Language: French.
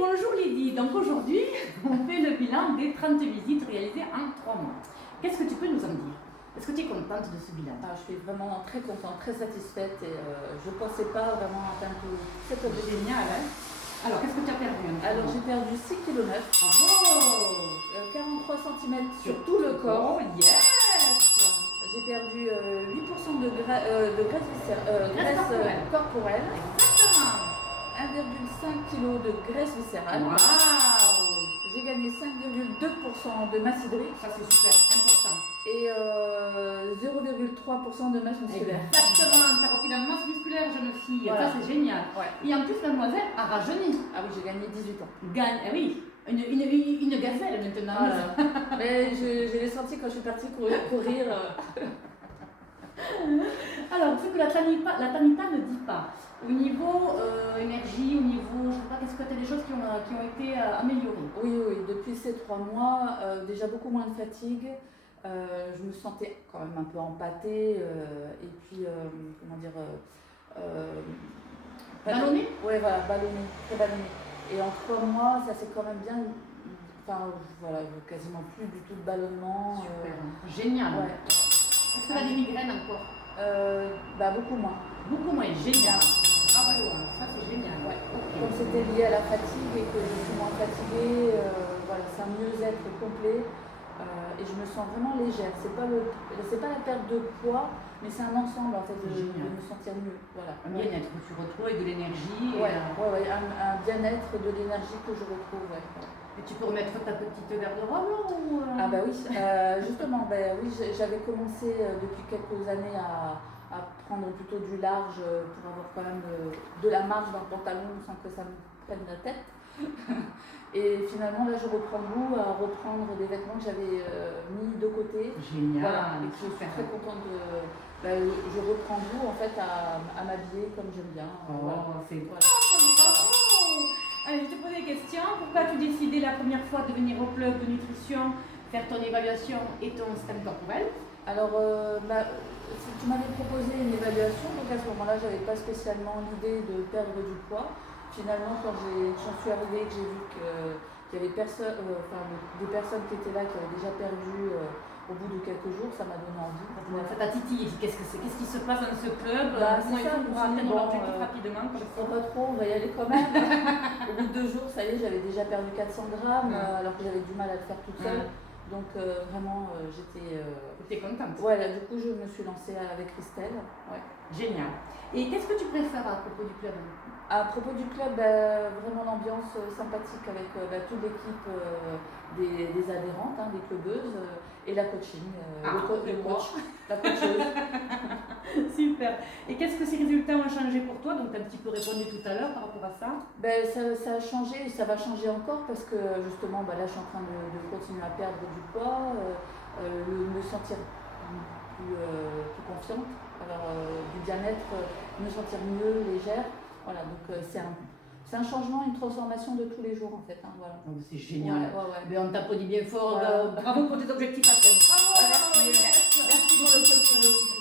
bonjour Lydie. Donc aujourd'hui, on fait le bilan des 30 visites réalisées en 3 mois. Qu'est-ce que tu peux nous en dire? Est-ce que tu es contente de ce bilan? Je suis vraiment très contente, très satisfaite et je ne pensais pas vraiment atteindre cet objectif. Génial, hein? Alors, qu'est-ce que tu as perdu? Alors, j'ai perdu 6,9 kg. Bravo! 43 cm sur tout le corps. Oh, yes! J'ai perdu 8% de graisse corporelle. Exactement! 1,5 kg de graisse viscérale. Waouh! J'ai gagné 5,2% de masse hydrique. Ça, c'est super important. Et 0,3% de masse musculaire. Exactement, tu as repris la masse musculaire, jeune fille. Voilà. Ça, c'est génial. Ouais. Et en plus, mademoiselle a rajeuni. Ah oui, j'ai gagné 18 ans. Oui, une gazelle maintenant. Voilà. Mais je l'ai senti quand je suis partie courir. Alors, ce que la Tanita ne dit pas, au niveau énergie, au niveau, je ne sais pas, qu'est-ce que tu as des choses qui ont été améliorées? Oui, depuis ces 3 mois, déjà beaucoup moins de fatigue. Je me sentais quand même un peu empâtée et puis, comment dire, Ballonnée? Oui, voilà, ballonnée, très ballonnée. Et en 3 mois, ça s'est quand même bien, enfin voilà, quasiment plus du tout de ballonnement. Super, génial. Ouais. Est-ce que tu as des migraines encore? Beaucoup moins. Beaucoup moins, génial. Bravo, ça c'est génial. Ouais. Okay. Comme c'était lié à la fatigue et que je suis moins fatiguée, voilà, c'est un mieux-être complet. Et je me sens vraiment légère. C'est pas la perte de poids, mais c'est un ensemble en fait de me sentir mieux. Voilà. Un bien-être que tu retrouves et de l'énergie. Un bien-être, de l'énergie que je retrouve. Ouais. Et tu peux remettre ta petite garde-robe ou Ah bah oui, justement, oui, j'avais commencé depuis quelques années à prendre plutôt du large pour avoir quand même de la marge dans le pantalon sans que ça me prenne la tête. Et finalement, là, je reprends goût à reprendre des vêtements que j'avais mis de côté. Génial. Voilà, et je suis très contente de. Je reprends goût en fait à m'habiller comme j'aime bien. Voilà. C'est voilà. Bravo. Allez, je te pose des questions. Pourquoi tu décidé la première fois de venir au club de nutrition, faire ton évaluation et ton scan corporel? Alors, tu m'avais proposé une évaluation, donc à ce moment-là, je n'avais pas spécialement l'idée de perdre du poids. Finalement, quand j'en suis arrivée, que j'ai vu qu'il y avait des personnes qui étaient là, qui avaient déjà perdu au bout de quelques jours, ça m'a donné envie. Ça t'a titillé, qu'est-ce qui se passe dans ce club? C'est ça, pour atteindre l'objectif rapidement? Je ne sais pas trop, on va y aller quand même. Au bout de 2 jours, ça y est, j'avais déjà perdu 400 grammes, alors que j'avais du mal à le faire toute seule. Donc vraiment, j'étais contente. Ouais, du coup, je me suis lancée avec Christelle. Ouais. Génial. Et qu'est-ce que tu préfères à propos du club? À propos du club, vraiment l'ambiance sympathique avec toute l'équipe des adhérentes, des clubeuses et la coaching, le coach, la coacheuse. Super. Et qu'est-ce que ces résultats ont changé pour toi? Donc tu as un petit peu répondu tout à l'heure par rapport à ça. Ça a changé et ça va changer encore parce que justement là je suis en train de continuer à perdre du poids, me sentir plus confiante, alors du bien-être, me sentir mieux, légère. Voilà, donc c'est un changement, une transformation de tous les jours en fait. Voilà. C'est génial. Ouais. Mais on t'applaudit bien fort. Bravo pour tes objectifs atteints. Bravo. Merci pour le coaching.